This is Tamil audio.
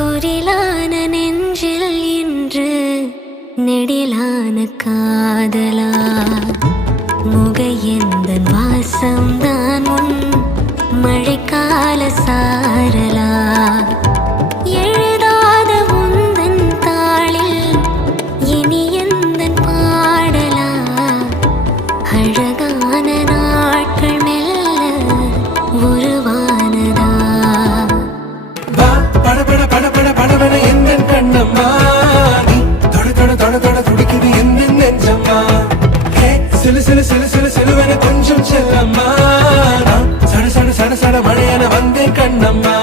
குரிலான நெஞ்சில் இன்று நெடிலான காதலா முகையெந்தன் வாசம்தான் உன் மழைக்கால சாரலா எழுதாத உந்தன் தாளில் இனி எந்தன் பாடலா அழகான நாட்கள் மெல்ல உருவானதா படபட படபட படபட எந்தன் கண்ணம்மா நீ தொட தொட தொட தொட துடிக்குது எந்தன் நெஞ்சம்மா சிலு சிலு சிலு சிலு சிலுவன கொஞ்சம் செல்லம்மா நான் சட சட சட சட மழையான வந்தேன் கண்ணம்மா